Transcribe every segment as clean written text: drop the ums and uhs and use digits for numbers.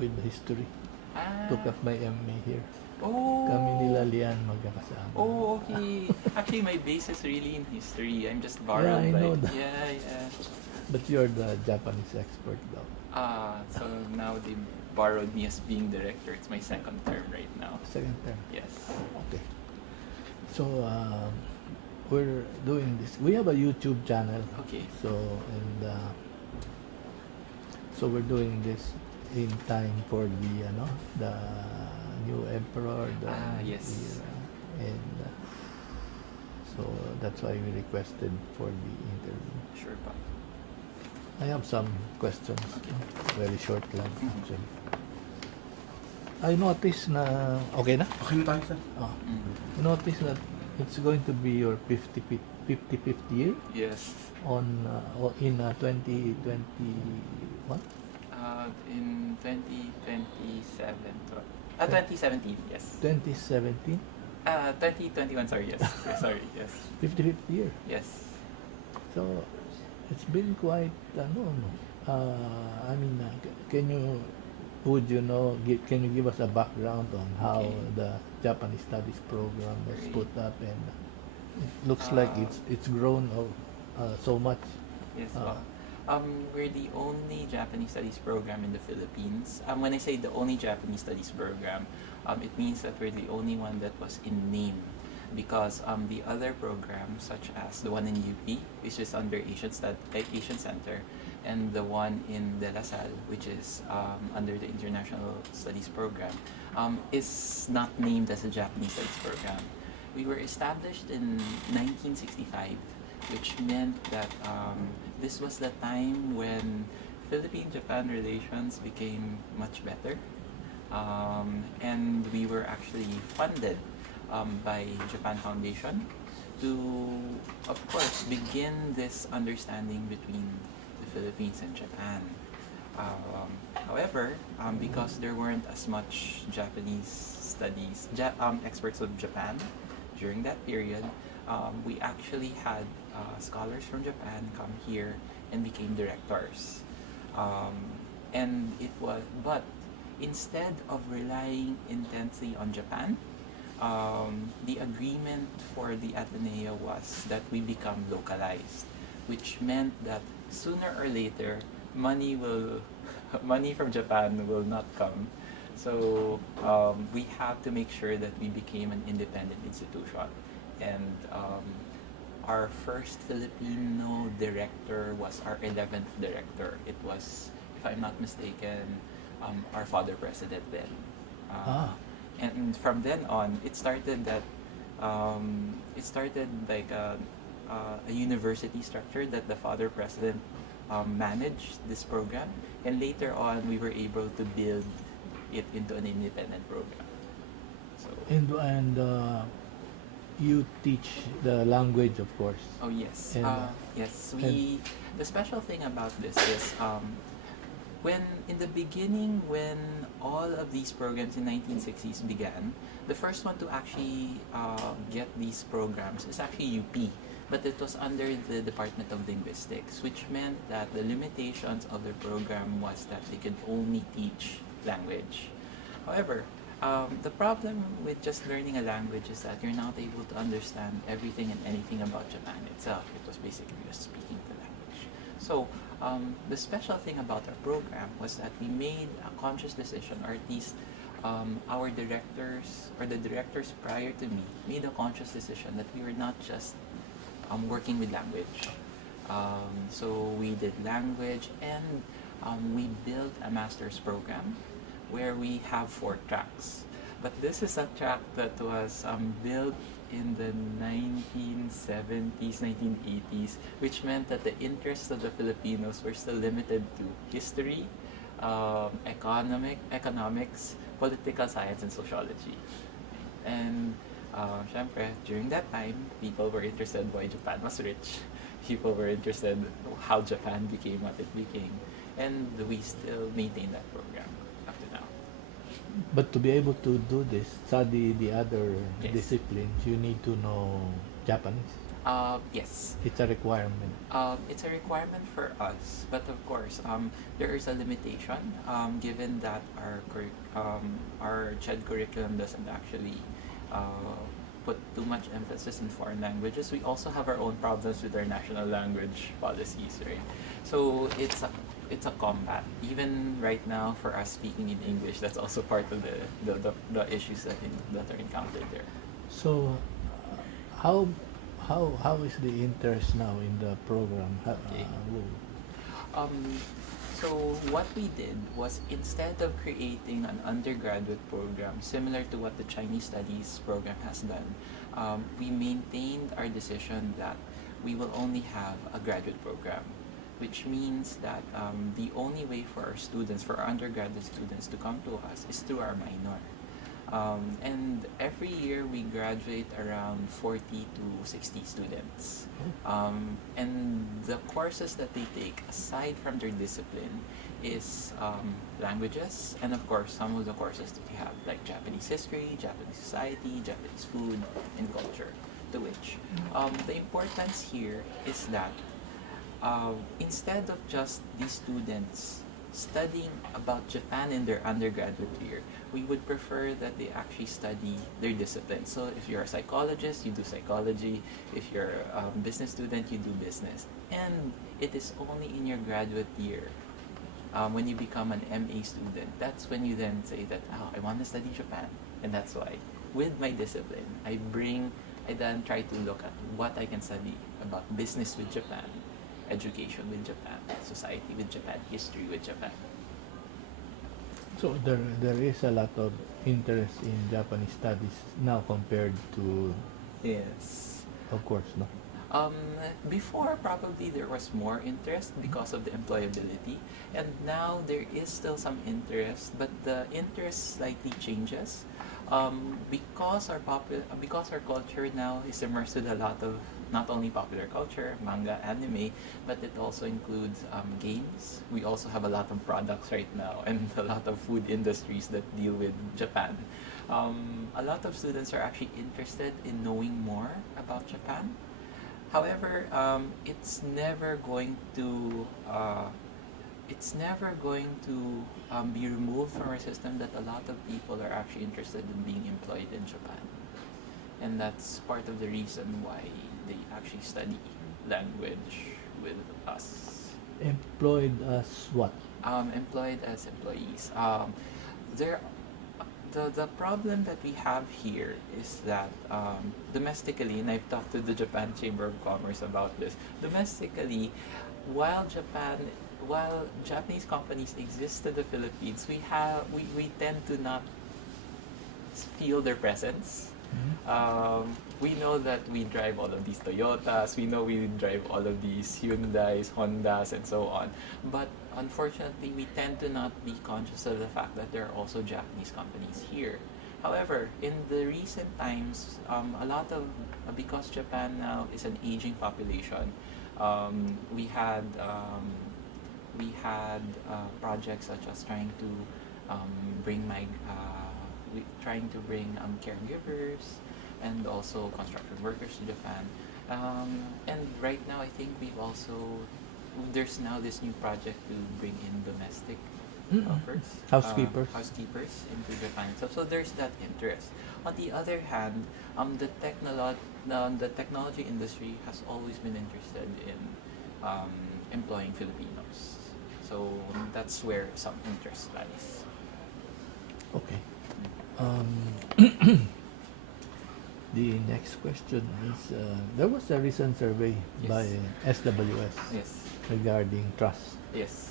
with history. Took Ah, up my MA here. Kami oh, nila Lian magkakasama. oh, okay. Actually, my base is really in history. I'm just Yeah, borrowed I by, know that. yeah, yeah. But you're the Japanese expert though. So now they borrowed me as being director. It's my second term right now. Second term. Yes. Okay. So we're doing this. We have a YouTube channel. Okay. So so we're doing this in time for the new emperor, the Yes. and so that's why we requested for the interview. Sure pa. I have some questions, Okay. very short lang Mhm. actually. I noticed na okay na? Okay na tayo, sir. Oh. Mm. I noticed that it's going to be your 55th year Yes. on in 2021. In 2027. 2017, yes. 2017, 2021, sorry, yes. Sorry, yes. 55th year. Yes. So it's been quite I mean, can you give us a background on how Okay. the Japanese studies program was Great. put up, and it looks like it's grown so much. Yes. Uh, We're the only Japanese studies program in the Philippines. When I say the only Japanese studies program, it means that we're the only one that was in name. Because the other programs, such as the one in UP, which is under Asian Center, and the one in De La Salle, which is under the International Studies program, is not named as a Japanese studies program. We were established in 1965, which meant that this was the time when Philippine-Japan relations became much better. And we were actually funded by Japan Foundation to, of course, begin this understanding between the Philippines and Japan. However, because there weren't as much Japanese studies, experts of Japan during that period, we actually had scholars from Japan come here and became directors. Um, and it was, but instead of relying intensely on Japan, the agreement for the Ateneo was that we become localized, which meant that sooner or later, money will, money from Japan will not come. So we have to make sure that we became an independent institution. And our first Filipino director was our 11th director. It was, if I'm not mistaken, our father president then. Ah. And from then on, it started like a university structure that the father president managed this program, and later on we were able to build it into an independent program. So, And you teach the language, of course. oh yes, And, yes, we. The special thing about this is when in the beginning, when all of these programs in 1960s began, the first one to actually get these programs is actually UP, but it was under the Department of Linguistics, which meant that the limitations of the program was that they could only teach language. However, the problem with just learning a language is that you're not able to understand everything and anything about Japan itself. It was basically just speaking the language. So the special thing about our program was that we made a conscious decision, or at least our directors or the directors prior to me made a conscious decision that we were not just working with language. So we did language, and we built a master's program where we have 4 tracks. But this is a track that was built in the 1970s, 1980s, which meant that the interests of the Filipinos were still limited to history, economics, political science, and sociology. And syempre, during that time, people were interested why Japan was rich. People were interested how Japan became what it became. And we still maintain that program up to now. But to be able to do this, study the other Yes. disciplines, you need to know Japanese. Yes. It's a requirement. It's a requirement for us, but of course, there is a limitation, given that our CHED curriculum doesn't actually put too much emphasis in foreign languages. We also have our own problems with our national language policies, right? So it's a combat. Even right now, for us speaking in English, that's also part of the issues that are encountered there. So, how how is the interest now in the program? Okay. Um, so what we did was, instead of creating an undergraduate program similar to what the Chinese studies program has done, we maintained our decision that we will only have a graduate program, which means that the only way for our students, for our undergraduate students to come to us is through our minor. And every year we graduate around 40 to 60 students. And the courses that they take, aside from their discipline, is languages, and of course some of the courses that we have, like Japanese history, Japanese society, Japanese food, and culture. To which the importance here is that instead of just these students studying about Japan in their undergraduate year, we would prefer that they actually study their discipline. So if you're a psychologist, you do psychology. If you're a business student, you do business. And it is only in your graduate year, when you become an MA student, that's when you then say that, oh, I want to study Japan. And that's why, with my discipline, I then try to look at what I can study about business with Japan, education with Japan, society with Japan, history with Japan. So there is a lot of interest in Japanese studies now compared to, Yes. of course, no. Um, Before, probably there was more interest because of the employability, and now there is still some interest, but the interest slightly changes, because our culture now is immersed with a lot of not only popular culture, manga, anime, but it also includes games. We also have a lot of products right now, and a lot of food industries that deal with Japan. A lot of students are actually interested in knowing more about Japan. However, it's never going to be removed from our system that a lot of people are actually interested in being employed in Japan, and that's part of the reason why they actually study language with us. Employed as what? Employed as employees. There the problem that we have here is that domestically, and I've talked to the Japan Chamber of Commerce about this, domestically, while Japanese companies exist in the Philippines, we tend to not feel their presence. We know that we drive all of these Toyotas, we know we drive all of these Hyundais, Hondas, and so on. But unfortunately, we tend to not be conscious of the fact that there are also Japanese companies here. However, in the recent times, because Japan now is an aging population, we had projects such as bring my trying to bring caregivers and also construction workers to Japan. And right now, I think there's now this new project to bring in domestic helpers, housekeepers into Japan. So there's that interest. On the other hand, the technology industry has always been interested in employing Filipinos. So that's where some interest lies. Okay. The next question is, there was a recent survey by SWS Yes. regarding trust. Yes.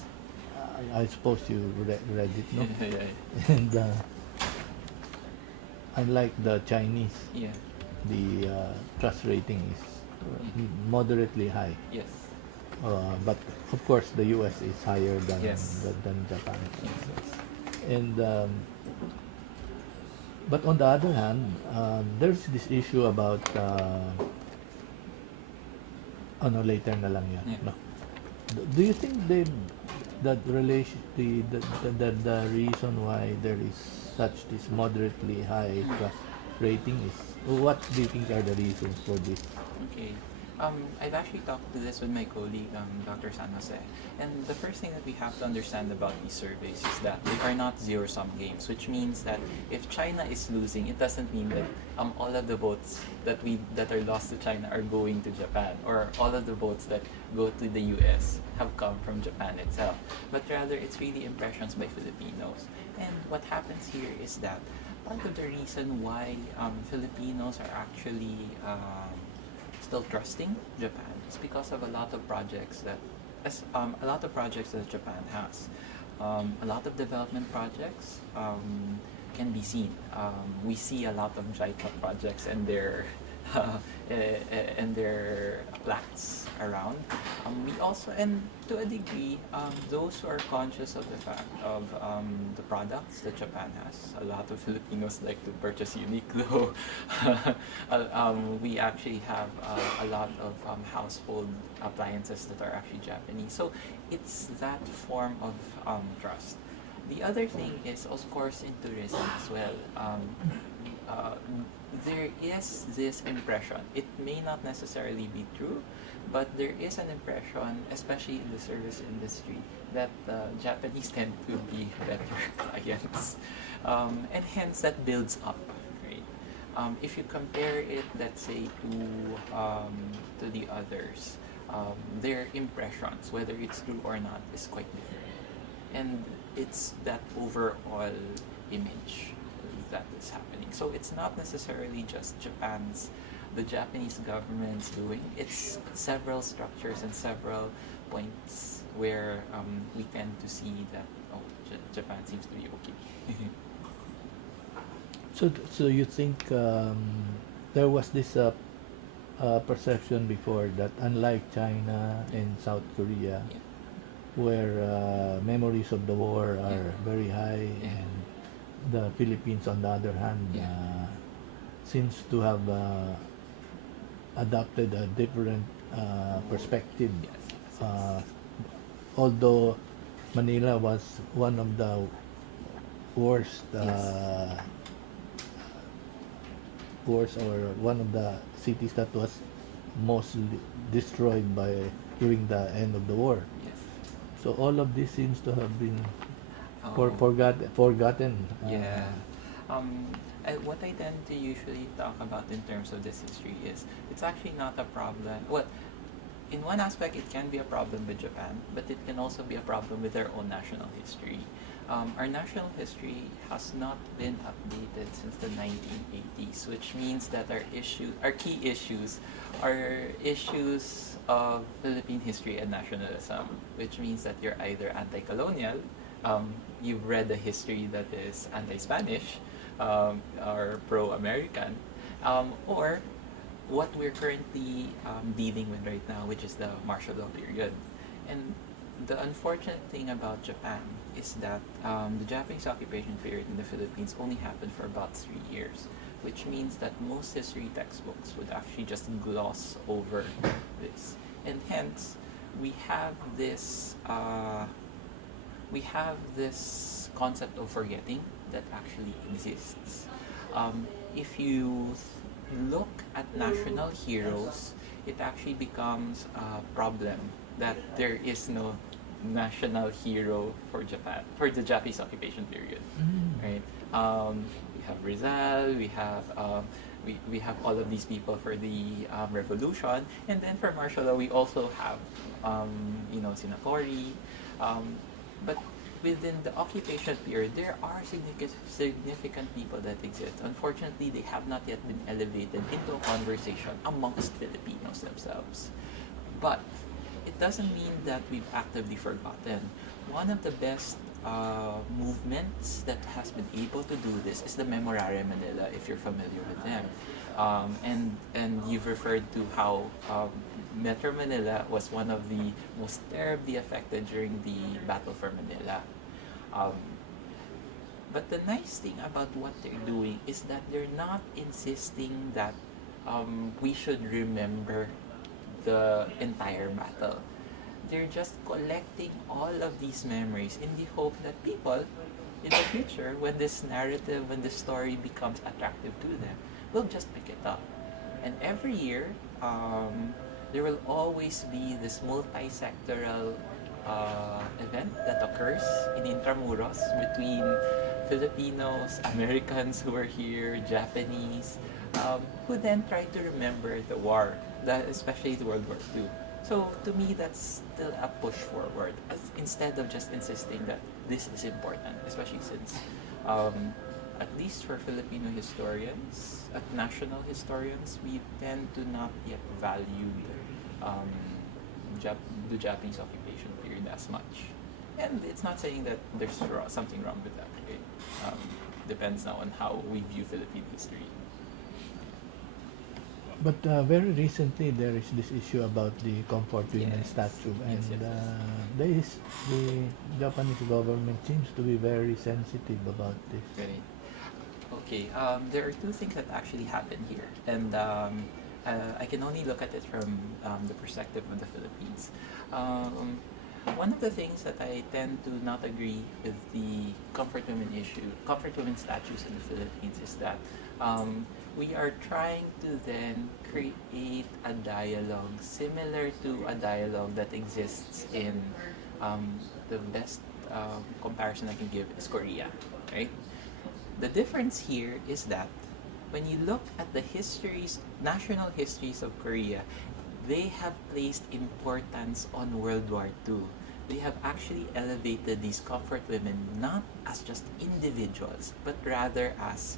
I suppose you read it, no? Yeah. And unlike the Chinese, Yeah. the trust rating is moderately high. Yes. But of course, the US is higher than Yes. than Japan. Yes. And but on the other hand, there's this issue about later na lang yan. Yeah. No? Do you think that the reason why there is such this moderately high trust rating is, what do you think are the reasons for this? Okay. I've actually talked to this with my colleague, Dr. San Jose, and the first thing that we have to understand about these surveys is that they are not zero-sum games, which means that if China is losing, it doesn't mean that all of the votes that are lost to China are going to Japan, or all of the votes that go to the U.S. have come from Japan itself, but rather it's really impressions by Filipinos. And what happens here is that part of the reason why Filipinos are actually still trusting Japan is because of a lot of projects that Japan has. A lot of development projects can be seen. We see a lot of JICA projects and their plaques around. We also, and to a degree, those who are conscious of the fact of the products that Japan has. A lot of Filipinos like to purchase Uniqlo. We actually have a lot of household appliances that are actually Japanese. So it's that form of trust. The other thing is, of course, in tourism as well. Uh, there is this impression. It may not necessarily be true, but there is an impression, especially in the service industry, that Japanese tend to be better clients, and hence that builds up, right? If you compare it, let's say, to the others, their impressions, whether it's true or not, is quite different, and it's that overall image that is happening. So it's not necessarily just the Japanese government's doing. It's several structures and several points where we tend to see that Japan seems to be okay. So you think there was this perception before that unlike China and South Korea, Yeah. where memories of the war are Yeah. very high, Yeah. and the Philippines, on the other hand, Yeah. seems to have adopted a different perspective. Yes, yes, yes. Although Manila was one of the worst, Yes. worst, or one of the cities that was mostly destroyed during the end of the war. Yes. So all of this seems to have been Um, forgotten. Yeah. What I tend to usually talk about in terms of this history is it's actually not a problem. Well, in one aspect, it can be a problem with Japan, but it can also be a problem with their own national history. Our national history has not been updated since the 1980s, which means that our key issues, are issues of Philippine history and nationalism, which means that you're either anti-colonial, you've read the history that is anti-Spanish, or pro-American, or what we're currently dealing with right now, which is the martial law period. And the unfortunate thing about Japan is that the Japanese occupation period in the Philippines only happened for about 3 years, which means that most history textbooks would actually just gloss over this. And hence, we have this concept of forgetting that actually exists. If you look at national heroes, it actually becomes a problem that there is no national hero for Japan, for the Japanese occupation period, right? We have Rizal, we have all of these people for the revolution, and then for martial law we also have Sinakori, but within the occupation period there are significant people that exist. Unfortunately, they have not yet been elevated into a conversation amongst Filipinos themselves. But it doesn't mean that we've actively forgotten. One of the best movements that has been able to do this is the Memorare Manila, if you're familiar with them. And you've referred to how Metro Manila was one of the most terribly affected during the Battle for Manila. But the nice thing about what they're doing is that they're not insisting that we should remember the entire battle. They're just collecting all of these memories in the hope that people in the future, when this narrative, when this story becomes attractive to them, will just pick it up. And every year, there will always be this multi-sectoral event that occurs in Intramuros between Filipinos, Americans who are here, Japanese, who then try to remember the war, especially the World War II. So to me, that's still a push forward, instead of just insisting that this is important, especially since, at least for Filipino historians, at national historians, we tend to not yet value um, the Japanese occupation period as much. And it's not saying that there's something wrong with that. It depends now on how we view Philippine history. But very recently, there is this issue about the comfort women Yes. statue, Yes, and yes, the Japanese government seems to be very sensitive about this. Right. Okay. There are two things that actually happen here, and I can only look at it from the perspective of the Philippines. One of the things that I tend to not agree with the comfort women statues in the Philippines is that we are trying to then create a dialogue similar to a dialogue that exists in the best comparison I can give is Korea, right? The difference here is that when you look at the national histories of Korea, they have placed importance on World War II. They have actually elevated these comfort women not as just individuals, but rather as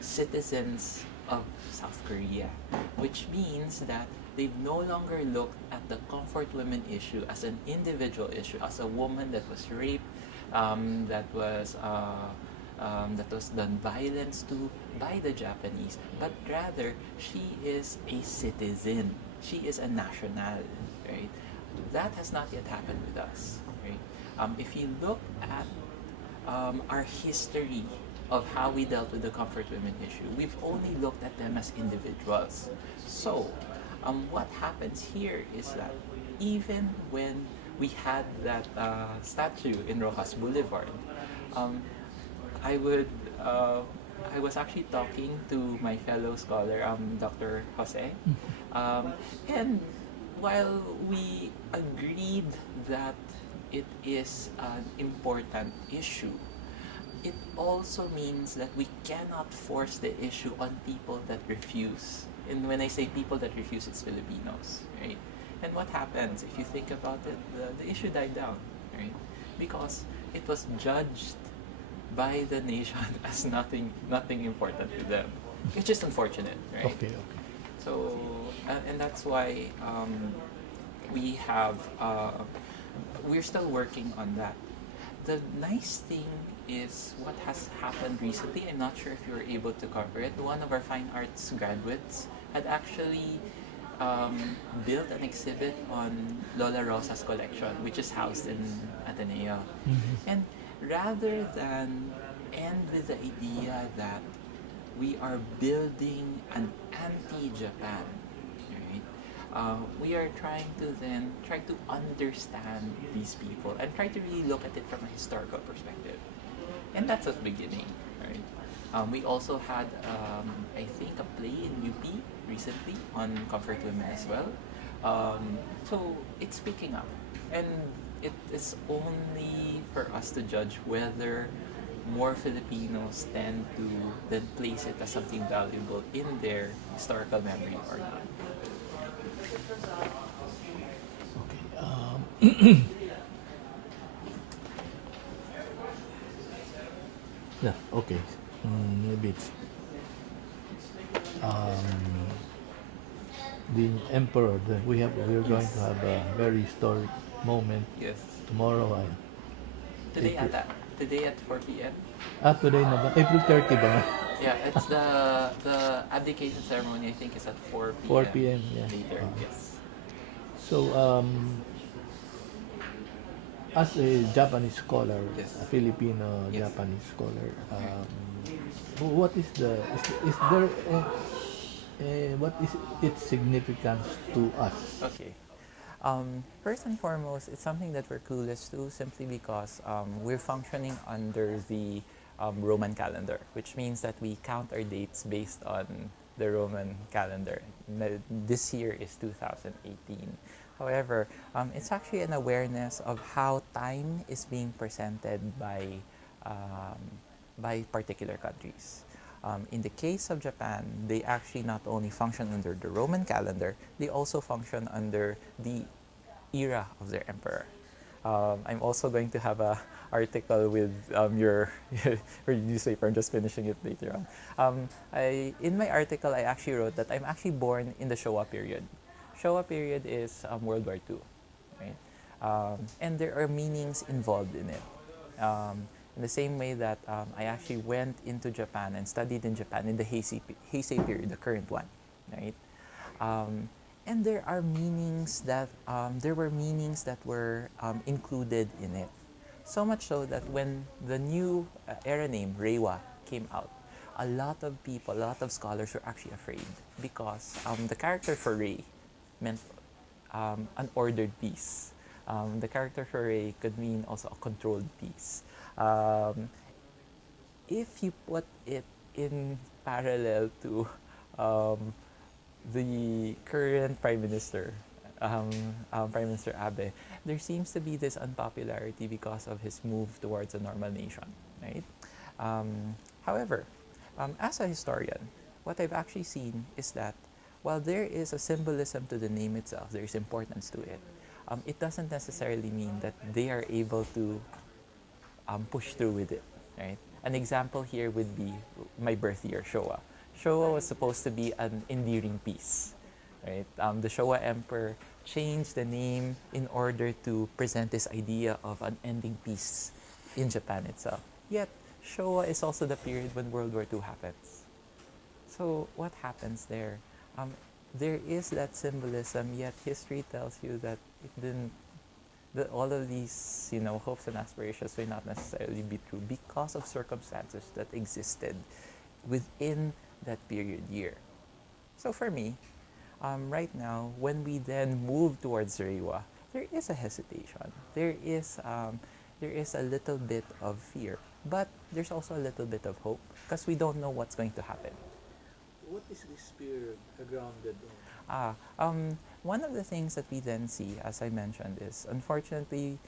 citizens of South Korea, which means that they've no longer looked at the comfort women issue as an individual issue, as a woman that was raped, um, that was uh, that was done violence to by the Japanese, but rather she is a citizen. She is a national, right? That has not yet happened with us, right? If you look at our history of how we dealt with the comfort women issue, we've only looked at them as individuals. So, what happens here is that even when we had that statue in Rojas Boulevard, um, I would I was actually talking to my fellow scholar, Dr. Jose, and while we agreed that it is an important issue, it also means that we cannot force the issue on people that refuse. And when I say people that refuse, it's Filipinos, right? And what happens if you think about it? The issue died down, right? Because it was judged by the nation as nothing important to them. It's just unfortunate, right? Okay, okay. So, and that's why we have we're still working on that. The nice thing is what has happened recently. I'm not sure if you were able to cover it. One of our fine arts graduates had actually built an exhibit on Lola Rosa's collection, which is housed in Ateneo. Mhm. And rather than end with the idea that we are building an anti-Japan, right? We are trying to then try to understand these people and try to really look at it from a historical perspective. And that's a beginning, right? We also had, I think, a play in UP recently on comfort women as well. So it's picking up, and it is only for us to judge whether more Filipinos tend to then place it as something valuable in their historical memory or not. Okay. Yeah. Okay. Maybe it's um, the emperor. We're going to Yes. have a very historic moment Yes. tomorrow. Today April, at 4 p.m. today na ba? April 30 ba? nga? Yeah, it's the abdication ceremony. I think is at 4 p.m. 4 p.m. Yeah. later. Uh, Yes. so as a Japanese scholar, Yes. a Filipino Yes. Japanese scholar, what is is there what is its significance to us? Okay. First and foremost, it's something that we're clueless to simply because we're functioning under the Roman calendar, which means that we count our dates based on the Roman calendar. This year is 2018. However, it's actually an awareness of how time is being presented um, by particular countries. In the case of Japan, they actually not only function under the Roman calendar, they also function under the era of their emperor. I'm also going to have a article with your newspaper. I'm just finishing it later on. In my article, I actually wrote that I'm actually born in the Showa period. Showa period is World War II, right? And there are meanings involved in it. In the same way that I actually went into Japan and studied in Japan in the Heisei period, the current one, right? Um, and there were meanings that were included in it. So much so that when the new era name Reiwa came out, a lot of people, a lot of scholars were actually afraid because the character for Rei meant an ordered peace. The character for Rei could mean also a controlled peace. Um, if you put it in parallel to um, the current Prime Minister, Prime Minister Abe, there seems to be this unpopularity because of his move towards a normal nation, right? However, as a historian, what I've actually seen is that while there is a symbolism to the name itself, there is importance to it. It doesn't necessarily mean that they are able to push through with it, right? An example here would be my birth year, Showa. Showa was supposed to be an endearing piece, right? The Showa Emperor changed the name in order to present this idea of an ending peace in Japan itself. Yet, Showa is also the period when World War II happens. So, what happens there? Um, there is that symbolism, yet history tells you that it didn't that all of these, hopes and aspirations may not necessarily be true because of circumstances that existed within that period year. So for me, right now, when we then move towards Reiwa, there is a hesitation. There is a little bit of fear, but there's also a little bit of hope because we don't know what's going to happen. What is this period grounded on? One of the things that we then see, as I mentioned, is fortunately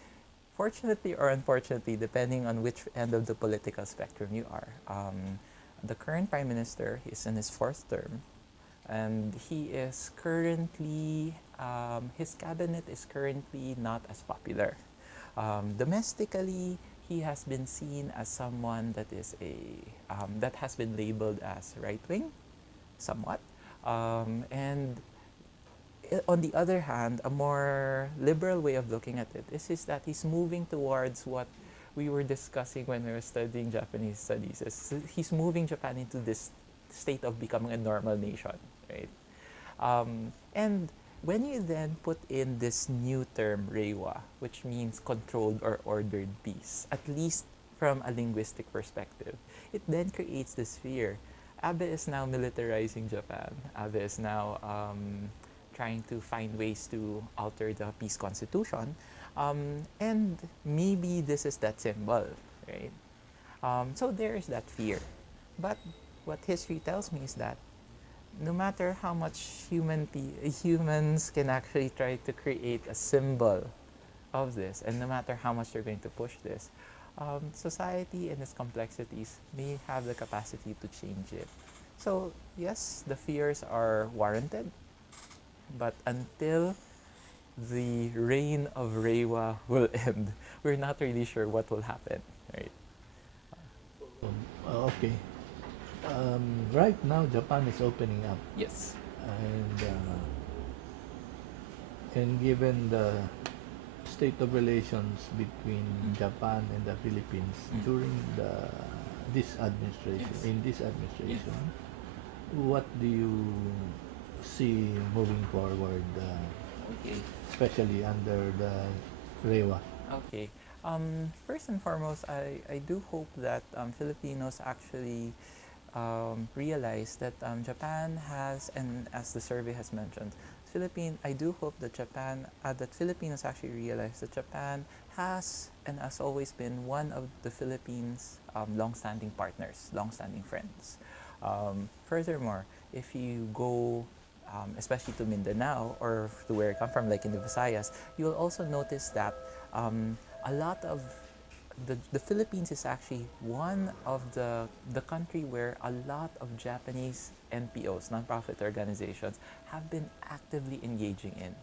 or unfortunately, depending on which end of the political spectrum you are, the current prime minister is in his fourth term, and he is currently his cabinet is currently not as popular. Domestically, he has been seen as someone that has been labeled as right wing, somewhat, and on the other hand, a more liberal way of looking at it is that he's moving towards what we were discussing when we were studying Japanese studies. He's moving Japan into this state of becoming a normal nation, right? And when you then put in this new term, Reiwa, which means controlled or ordered peace, at least from a linguistic perspective, it then creates this fear. Abe is now militarizing Japan. Abe is now trying to find ways to alter the peace constitution. And maybe this is that symbol, right? So there is that fear. But what history tells me is that no matter how much humans can actually try to create a symbol of this, and no matter how much they're going to push this, society and its complexities may have the capacity to change it. So yes, the fears are warranted, but until the reign of Reiwa will end, we're not really sure what will happen, right? Okay. Right now, Japan is opening up, Yes. and given the state of relations between Japan and the Philippines during this administration, Yes. in this administration, what do you see moving forward, Okay. especially under the Rewa? Okay. First and foremost, I do hope that Filipinos actually realize that Japan has, and as the survey has mentioned, I do hope that that Filipinos actually realize that Japan has and has always been one of the Philippines' long-standing partners, long-standing friends. Furthermore, if you go, especially to Mindanao or to where I come from, like in the Visayas, you will also notice that a lot of the Philippines is actually one of the country where a lot of Japanese NPOs, nonprofit organizations, have been actively engaging in.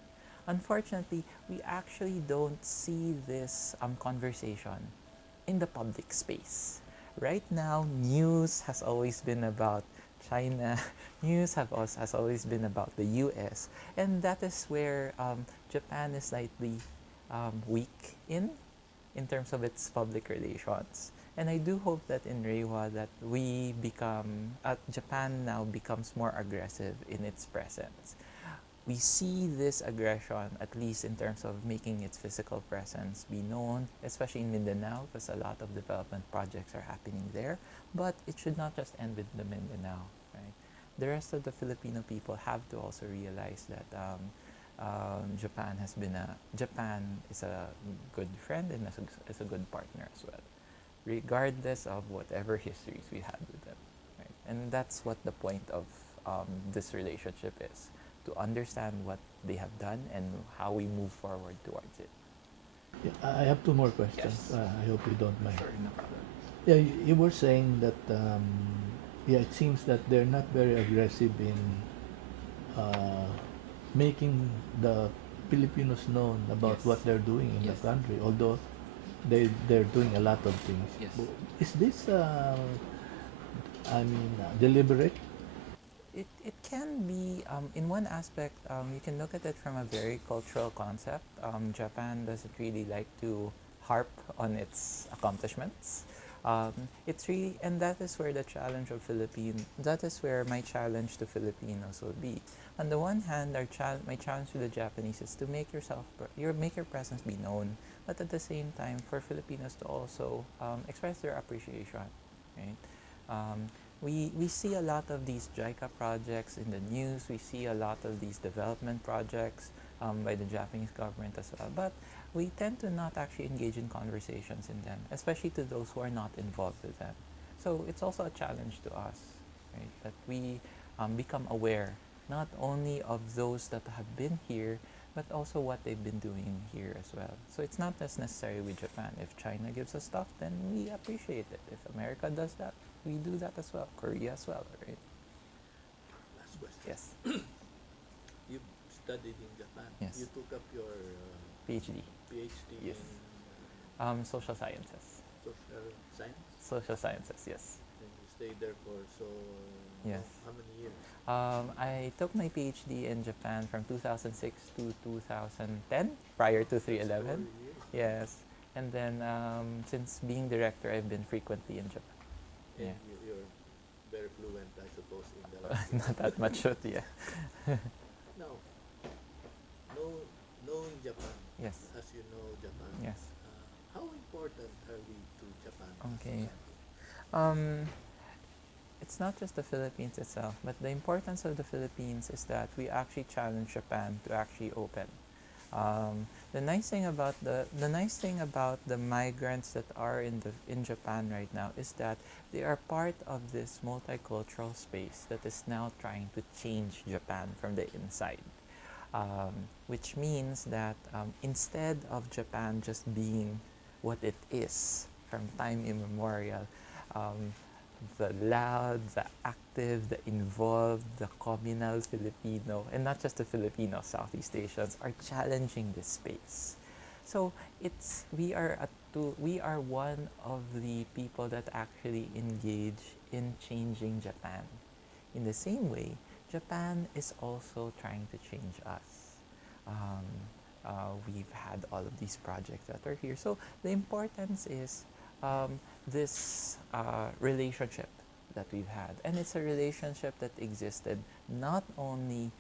Unfortunately, we actually don't see this conversation in the public space. Right now, news has always been about China, has always been about the US, and that is where Japan is slightly weak in terms of its public relations. And I do hope that in Reiwa that Japan now becomes more aggressive in its presence. We see this aggression, at least in terms of making its physical presence be known, especially in Mindanao, because a lot of development projects are happening there. But it should not just end with the Mindanao, right? The rest of the Filipino people have to also realize that Japan is a good friend and is a good partner as well, regardless of whatever histories we had with them, right? And that's what the point of this relationship is, to understand what they have done and how we move forward towards it. Yeah, I have two more questions. Yes. I hope you don't mind. Sure, no problem. Yeah, you were saying that yeah, it seems that they're not very aggressive in uh, making the Filipinos known about Yes. what they're doing in the Yes. country, although they're doing a lot of things. Yes. Is this deliberate? It can be, in one aspect, you can look at it from a very cultural concept. Japan doesn't really like to harp on its accomplishments. It's really, and that is where the challenge of that is where my challenge to Filipinos will be. On the one hand, my challenge to the Japanese is to make make your presence be known, but at the same time, for Filipinos to also express their appreciation, right? Um, we see a lot of these JICA projects in the news. We see a lot of these development projects by the Japanese government as well. But we tend to not actually engage in conversations in them, especially to those who are not involved with them. So it's also a challenge to us, right? That we become aware not only of those that have been here, but also what they've been doing here as well. So it's not just necessary with Japan. If China gives us stuff, then we appreciate it. If America does that, we do that as well. Korea as well, right? Last question. Yes. You studied in Japan. Yes. You took up your PhD. PhD Yes. in Social sciences. social science, Social sciences, yes. and you stayed there for Yes. how many years? I took my PhD in Japan from 2006 to 2010, prior to 311. 4 years. Yes. And then since being director, I've been frequently in Japan. And Yeah. you're very fluent, I suppose, in the language. Not that much, but yeah. Now, knowing Japan, Yes. as you know Japan, Yes. how important are we to Japan? as a Okay. country? Um, it's not just the Philippines itself, but the importance of the Philippines is that we actually challenge Japan to actually open. The nice thing about the migrants that are in Japan right now is that they are part of this multicultural space that is now trying to change Japan from the inside. Which means that instead of Japan just being what it is from time immemorial, um, the loud, the active, the involved, the communal Filipino, and not just the Filipino, Southeast Asians are challenging this space. So we are one of the people that actually engage in changing Japan. In the same way, Japan is also trying to change us. Um, we've had all of these projects that are here. So the importance is this relationship that we've had. And it's a relationship that existed not only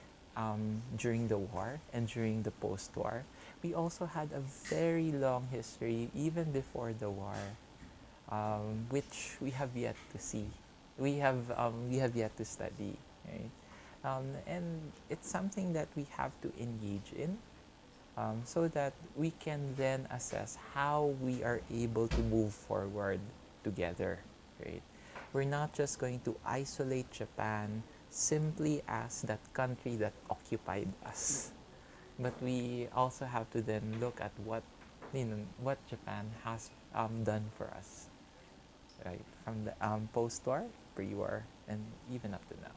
during the war and during the post-war. We also had a very long history even before the war, which we have yet to see. We have yet to study, right? And it's something that we have to engage in, so that we can then assess how we are able to move forward together, right? We're not just going to isolate Japan simply as that country that occupied us, but we also have to then look at what, what Japan has done for us, right? From the post-war, pre-war, and even up to now.